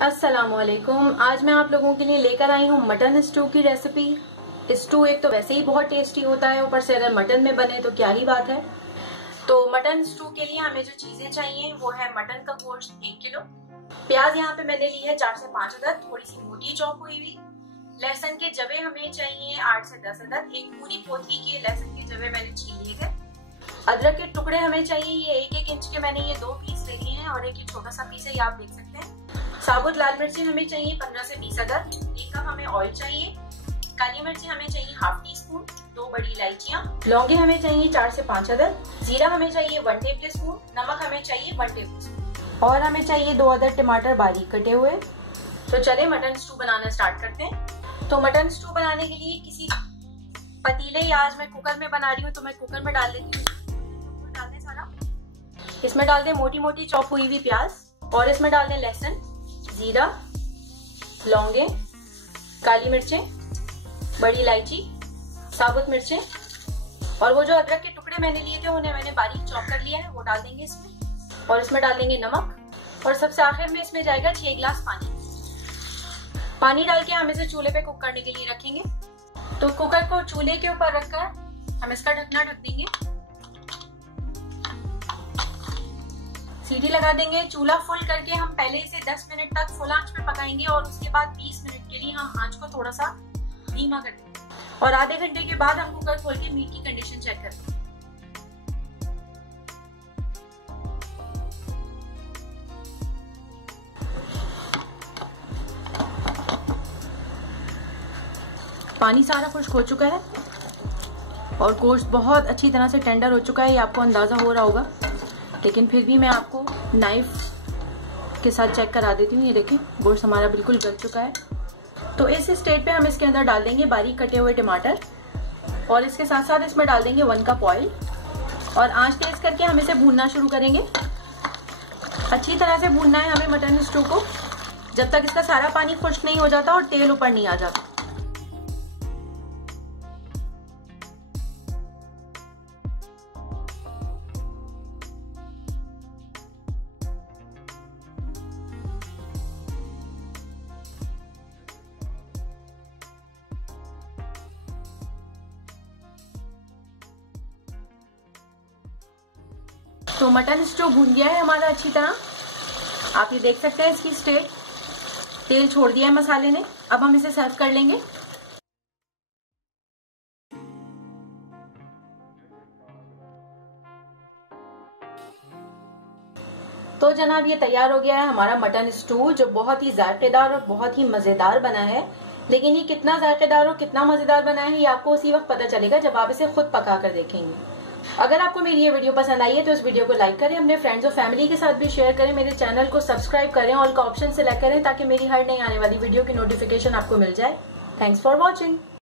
अस्सलामुअलैकुम। आज मैं आप लोगों के लिए लेकर आई हूँ मटन स्टू की रेसिपी। स्टू एक तो वैसे ही बहुत टेस्टी होता है, ऊपर से अगर मटन में बने तो क्या ही बात है। तो मटन स्टू के लिए हमें जो चीजें चाहिए वो है मटन का गोश्त 1 किलो, प्याज यहाँ पे मैंने ली है 4 से 5 अदद, थोड़ी सी मोटी चॉप हुई हुई। लहसुन के जवे हमें चाहिए 8 से 10 अदद, एक पूरी पोथी के लहसुन के जवे मैंने छील लिए थे। अदरक के टुकड़े हमें चाहिए, ये 1-1 इंच के मैंने ये 2 पीस ले लिए हैं और एक छोटा सा पीस है, ये आप देख सकते हैं। साबुत लाल मिर्ची हमें चाहिए 15 से 20 अदद, 1 कप हमें ऑयल चाहिए। काली मिर्ची हमें चाहिए ½ टीस्पून, 2 बड़ी इलायचियां। लौंगे हमें चाहिए 4 से 5 अदद, जीरा हमें चाहिए 1 टेबलस्पून, नमक हमें चाहिए 1 टेबलस्पून और हमें चाहिए 2 अदद टमाटर बारीक कटे हुए। तो चले मटन स्टू बनाना स्टार्ट करते हैं। तो मटन स्टू बनाने के लिए किसी पतीले या आज मैं कुकर में बना रही हूँ तो मैं कुकर में डाल देती हूँ। डाल दें सारा, इसमें डाल दें मोटी मोटी चॉप हुई हुई प्याज और इसमें डाल दें लहसुन, जीरा, लौंगे, काली मिर्चें, बड़ी इलायची, साबुत मिर्चें और वो जो अदरक के टुकड़े मैंने लिए थे उन्हें मैंने बारीक चॉप कर लिया है, वो डाल देंगे इसमें। और इसमें डाल देंगे नमक और सबसे आखिर में इसमें जाएगा 6 गिलास पानी डाल के हम इसे चूल्हे पे कुक करने के लिए रखेंगे। तो कुकर को चूल्हे के ऊपर रखकर हम इसका ढकना ढक देंगे, सीटी लगा देंगे। चूल्हा फुल करके हम पहले इसे 10 मिनट तक फुल आंच पे पकाएंगे और उसके बाद 20 मिनट के लिए हम आंच को थोड़ा सा धीमा कर देंगे और आधे घंटे के बाद हम कुकर खोल के मीट की कंडीशन चेक करेंगे। पानी सारा खुश्क हो चुका है और गोश्त बहुत अच्छी तरह से टेंडर हो चुका है, ये आपको अंदाजा हो रहा होगा, लेकिन फिर भी मैं आपको नाइफ के साथ चेक करा देती हूँ। ये देखिए गोश्त हमारा बिल्कुल गल चुका है। तो इस स्टेज पे हम इसके अंदर डाल देंगे बारीक कटे हुए टमाटर और इसके साथ साथ इसमें डाल देंगे 1 कप ऑयल और आंच तेज करके हम इसे भूनना शुरू करेंगे। अच्छी तरह से भूनना है हमें मटन स्टू को जब तक इसका सारा पानी खुश्क नहीं हो जाता और तेल ऊपर नहीं आ जाता। तो मटन स्टू भून गया है हमारा अच्छी तरह, आप ये देख सकते हैं इसकी स्टेट, तेल छोड़ दिया है मसाले ने। अब हम इसे सर्व कर लेंगे। तो जनाब ये तैयार हो गया है हमारा मटन स्टू, जो बहुत ही जायकेदार और बहुत ही मजेदार बना है। लेकिन ये कितना जायकेदार और कितना मजेदार बना है ये आपको उसी वक्त पता चलेगा जब आप इसे खुद पका कर देखेंगे। अगर आपको मेरी ये वीडियो पसंद आई है तो इस वीडियो को लाइक करें, अपने फ्रेंड्स और फैमिली के साथ भी शेयर करें, मेरे चैनल को सब्सक्राइब करें, ऑल का ऑप्शन सिलेक्ट करें ताकि मेरी हर नई आने वाली वीडियो की नोटिफिकेशन आपको मिल जाए। Thanks for watching.